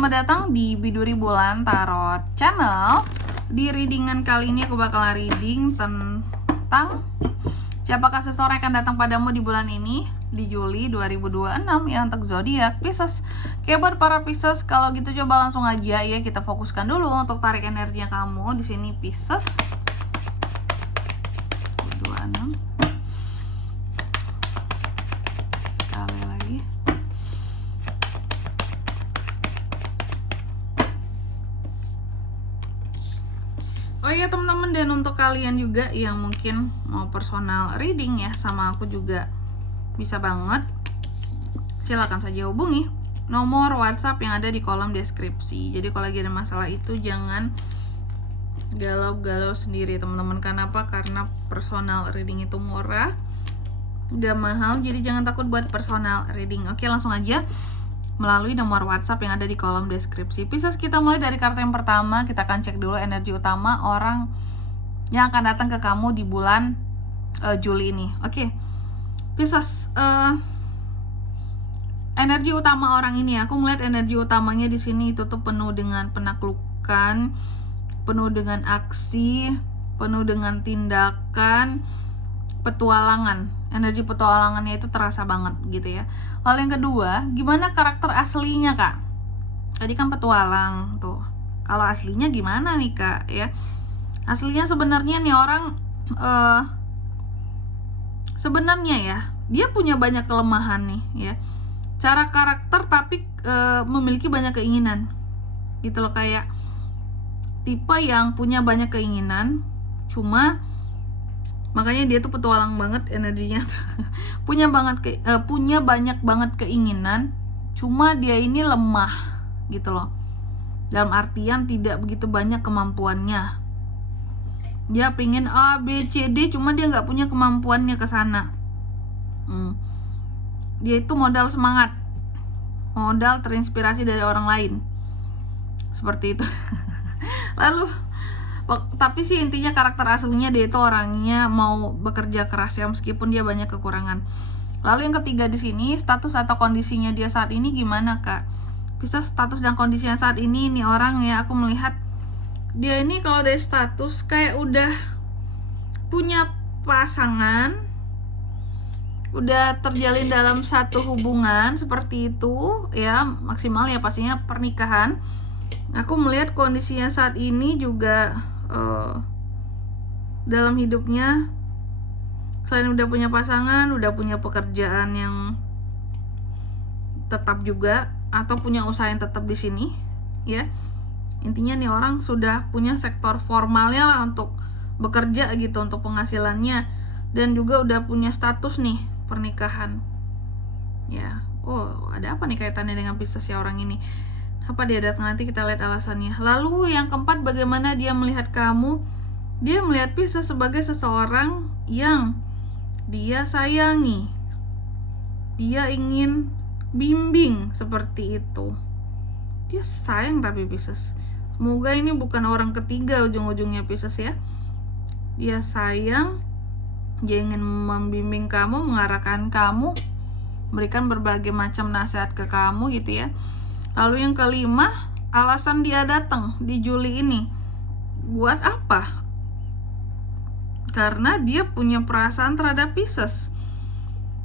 selamat datang di Biduri Bulan Tarot Channel. Di readingan kali ini aku bakal reading tentang siapakah seseorang yang akan datang padamu di bulan ini, di Juli 2026 ya, untuk zodiak Pisces. Oke, buat para Pisces, kalau gitu coba langsung aja ya kita fokuskan dulu untuk tarik energinya kamu di sini Pisces. 26. Sekali lagi. Oh iya teman-teman, dan untuk kalian juga yang mungkin mau personal reading ya sama aku juga bisa banget, silakan saja hubungi nomor WhatsApp yang ada di kolom deskripsi. Jadi kalau lagi ada masalah itu jangan galau-galau sendiri teman-teman. Kenapa? Karena personal reading itu murah, gak mahal, jadi jangan takut buat personal reading. Oke, langsung aja melalui nomor WhatsApp yang ada di kolom deskripsi. Pisces, kita mulai dari kartu yang pertama. Kita akan cek dulu energi utama orang yang akan datang ke kamu di bulan Juli ini. Oke, Pisces, energi utama orang ini, aku melihat energi utamanya di sini itu tuh penuh dengan penaklukan, penuh dengan aksi, penuh dengan tindakan, petualangan. Energi petualangannya itu terasa banget gitu ya. Lalu yang kedua, gimana karakter aslinya kak? Tadi kan petualang tuh. Kalau aslinya gimana nih kak ya? Aslinya sebenarnya nih orang sebenarnya ya dia punya banyak kelemahan nih ya. Cara karakter tapi memiliki banyak keinginan gitu loh, kayak tipe yang punya banyak keinginan, cuma makanya dia tuh petualang banget energinya. punya banyak banget keinginan, cuma dia ini lemah gitu loh, dalam artian tidak begitu banyak kemampuannya. Dia pengen A, B, C, D, cuma dia nggak punya kemampuannya ke sana. Dia itu modal semangat, modal terinspirasi dari orang lain, seperti itu. Lalu tapi sih intinya karakter aslinya dia itu orangnya mau bekerja keras ya, meskipun dia banyak kekurangan. Lalu yang ketiga di sini, status atau kondisinya dia saat ini gimana kak? Bisa status dan kondisinya saat ini nih orang ya, aku melihat dia ini kalau dari status kayak udah punya pasangan, udah terjalin dalam satu hubungan seperti itu ya, maksimal ya pastinya pernikahan. Aku melihat kondisinya saat ini juga dalam hidupnya, selain udah punya pasangan, udah punya pekerjaan yang tetap juga, atau punya usaha yang tetap di sini ya. Intinya nih orang sudah punya sektor formalnya lah untuk bekerja gitu, untuk penghasilannya, dan juga udah punya status nih pernikahan ya. Oh, ada apa nih kaitannya dengan Pisces ya orang ini? Apa dia datang, nanti kita lihat alasannya. Lalu yang keempat, bagaimana dia melihat kamu? Dia melihat Pisces sebagai seseorang yang dia sayangi, dia ingin bimbing, seperti itu. Dia sayang tapi Pisces. Semoga ini bukan orang ketiga ujung-ujungnya Pisces ya. Dia sayang, dia ingin membimbing kamu, mengarahkan kamu, memberikan berbagai macam nasihat ke kamu gitu ya. Lalu yang kelima, alasan dia datang di Juli ini buat apa? Karena dia punya perasaan terhadap Pisces.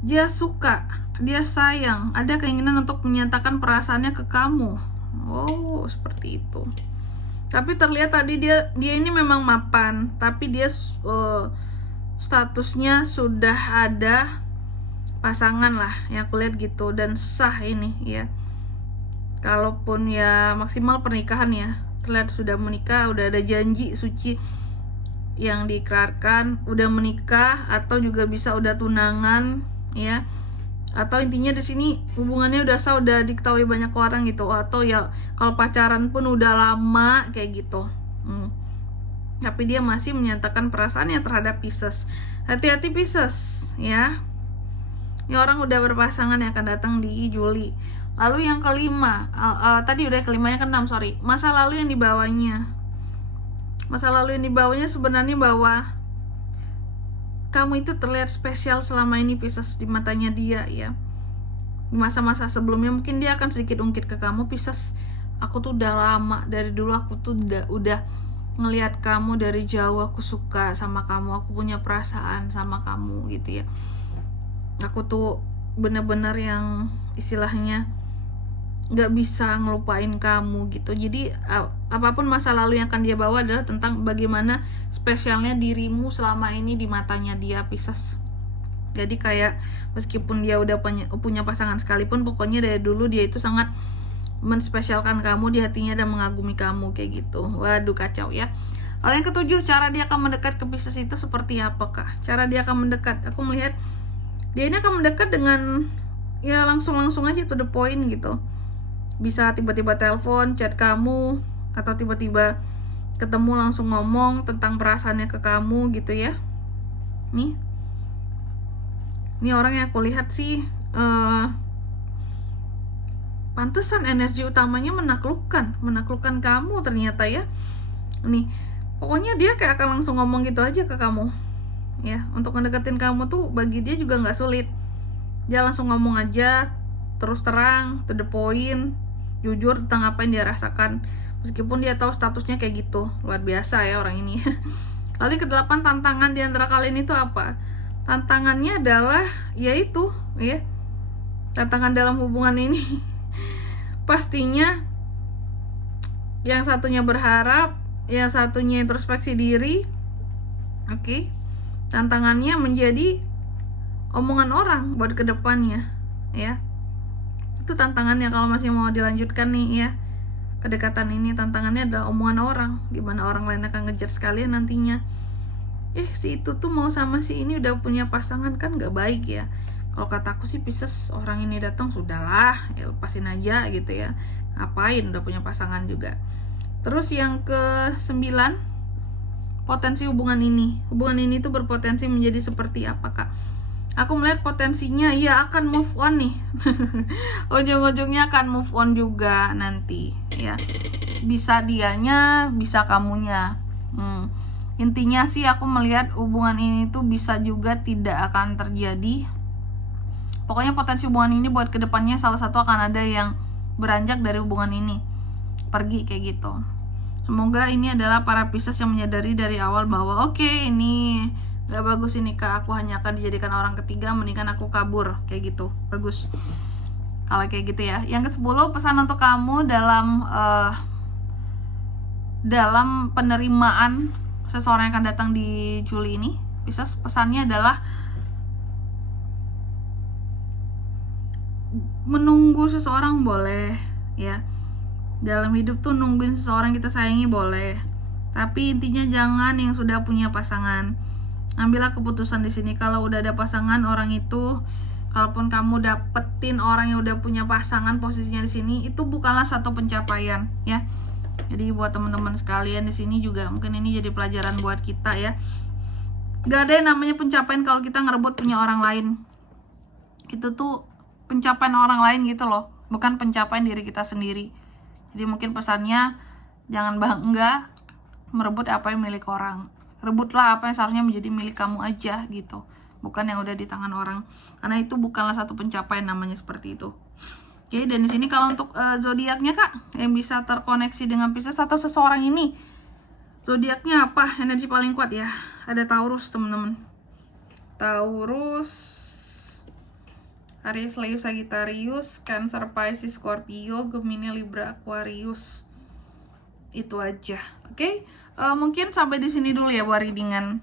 Dia suka, dia sayang, ada keinginan untuk menyatakan perasaannya ke kamu. Oh, seperti itu. Tapi terlihat tadi dia ini memang mapan, tapi dia statusnya sudah ada pasangan lah ya, aku lihat gitu, dan sah ini ya. Kalaupun ya maksimal pernikahan ya, terlihat sudah menikah, udah ada janji suci yang diikrarkan, udah menikah, atau juga bisa udah tunangan ya, atau intinya di sini hubungannya udah sah, udah diketahui banyak orang gitu, atau ya kalau pacaran pun udah lama kayak gitu. Tapi dia masih menyatakan perasaannya terhadap Pisces. Hati-hati Pisces ya, ini orang udah berpasangan yang akan datang di Juli. Lalu yang kelima, tadi udah kelimanya, keenam sorry, masa lalu yang dibawanya. Masa lalu yang dibawanya sebenarnya bahwa kamu itu terlihat spesial selama ini Pisces di matanya dia ya. Di masa-masa sebelumnya mungkin dia akan sedikit ungkit ke kamu Pisces, Aku tuh udah lama, dari dulu aku tuh udah ngelihat kamu dari jauh, aku suka sama kamu, aku punya perasaan sama kamu gitu ya. Aku tuh bener-bener yang istilahnya nggak bisa ngelupain kamu gitu. Jadi apapun masa lalu yang akan dia bawa adalah tentang bagaimana spesialnya dirimu selama ini di matanya dia, Pisces. Jadi kayak meskipun dia udah punya pasangan sekalipun, pokoknya dari dulu dia itu sangat menspesialkan kamu di hatinya dan mengagumi kamu kayak gitu. Waduh, kacau ya. Lalu yang ketujuh, cara dia akan mendekat ke Pisces itu seperti apakah? Cara dia akan mendekat, aku melihat dia ini akan mendekat dengan ya langsung aja to the point gitu. Bisa tiba-tiba telepon, chat kamu, atau tiba-tiba ketemu langsung ngomong tentang perasaannya ke kamu gitu ya. Nih orang yang aku lihat sih pantesan energi utamanya menaklukkan kamu ternyata ya. Nih pokoknya dia kayak akan langsung ngomong gitu aja ke kamu ya. Untuk mendeketin kamu tuh bagi dia juga nggak sulit. Dia langsung ngomong aja, terus terang, to the point, jujur tentang apa yang dia rasakan, meskipun dia tahu statusnya kayak gitu. Luar biasa ya orang ini. Lalu ke-8, tantangan di antara kalian itu apa? Tantangannya adalah yaitu ya, tantangan dalam hubungan ini pastinya yang satunya berharap, yang satunya introspeksi diri. Oke. Tantangannya menjadi omongan orang buat kedepannya ya. Itu tantangannya kalau masih mau dilanjutkan nih ya, kedekatan ini tantangannya adalah omongan orang, gimana orang lain akan ngejar sekalian nantinya. Si itu tuh mau sama si ini udah punya pasangan, kan gak baik ya. Kalau kataku sih Pisces, orang ini datang sudahlah ya, lepasin aja gitu ya, ngapain udah punya pasangan juga. Terus yang ke-9, potensi hubungan ini tuh berpotensi menjadi seperti apa kak? Aku melihat potensinya ya akan move on nih. Ujung-ujungnya akan move on juga nanti ya. Bisa dianya, bisa kamunya. Intinya sih aku melihat hubungan ini tuh bisa juga tidak akan terjadi. Pokoknya potensi hubungan ini buat kedepannya salah satu akan ada yang beranjak dari hubungan ini, pergi kayak gitu. Semoga ini adalah para Pisces yang menyadari dari awal bahwa oke, ini gak bagus ini kak, aku hanya akan dijadikan orang ketiga, mendingan aku kabur kayak gitu. Bagus kalau kayak gitu ya. Yang ke-10, pesan untuk kamu dalam penerimaan seseorang yang akan datang di Juli ini. Pisces, pesannya adalah menunggu seseorang boleh ya. Dalam hidup tuh nungguin seseorang kita sayangi boleh, tapi intinya jangan yang sudah punya pasangan. Ambillah keputusan di sini. Kalau udah ada pasangan orang itu, kalaupun kamu dapetin orang yang udah punya pasangan posisinya di sini, itu bukanlah satu pencapaian ya. Jadi buat teman-teman sekalian di sini juga mungkin ini jadi pelajaran buat kita ya. Gak ada yang namanya pencapaian kalau kita ngerebut punya orang lain. Itu tuh pencapaian orang lain gitu loh, bukan pencapaian diri kita sendiri. Jadi mungkin pesannya jangan bangga merebut apa yang milik orang. Rebutlah apa yang seharusnya menjadi milik kamu aja gitu, bukan yang udah di tangan orang, karena itu bukanlah satu pencapaian namanya seperti itu. Oke, dan di sini kalau untuk zodiaknya kak yang bisa terkoneksi dengan Pisces atau seseorang ini, zodiaknya apa? Energi paling kuat ya, ada Taurus teman-teman. Taurus, Aries, Leo, Sagittarius, Cancer, Pisces, Scorpio, Gemini, Libra, Aquarius. Itu aja. Oke. Mungkin sampai di sini dulu ya buat readingan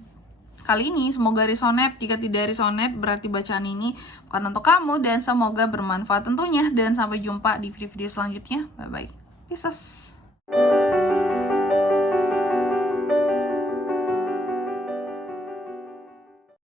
kali ini. Semoga resonate. Jika tidak resonate berarti bacaan ini bukan untuk kamu, dan semoga bermanfaat tentunya. Dan sampai jumpa di video-video selanjutnya. Bye bye. Pisces.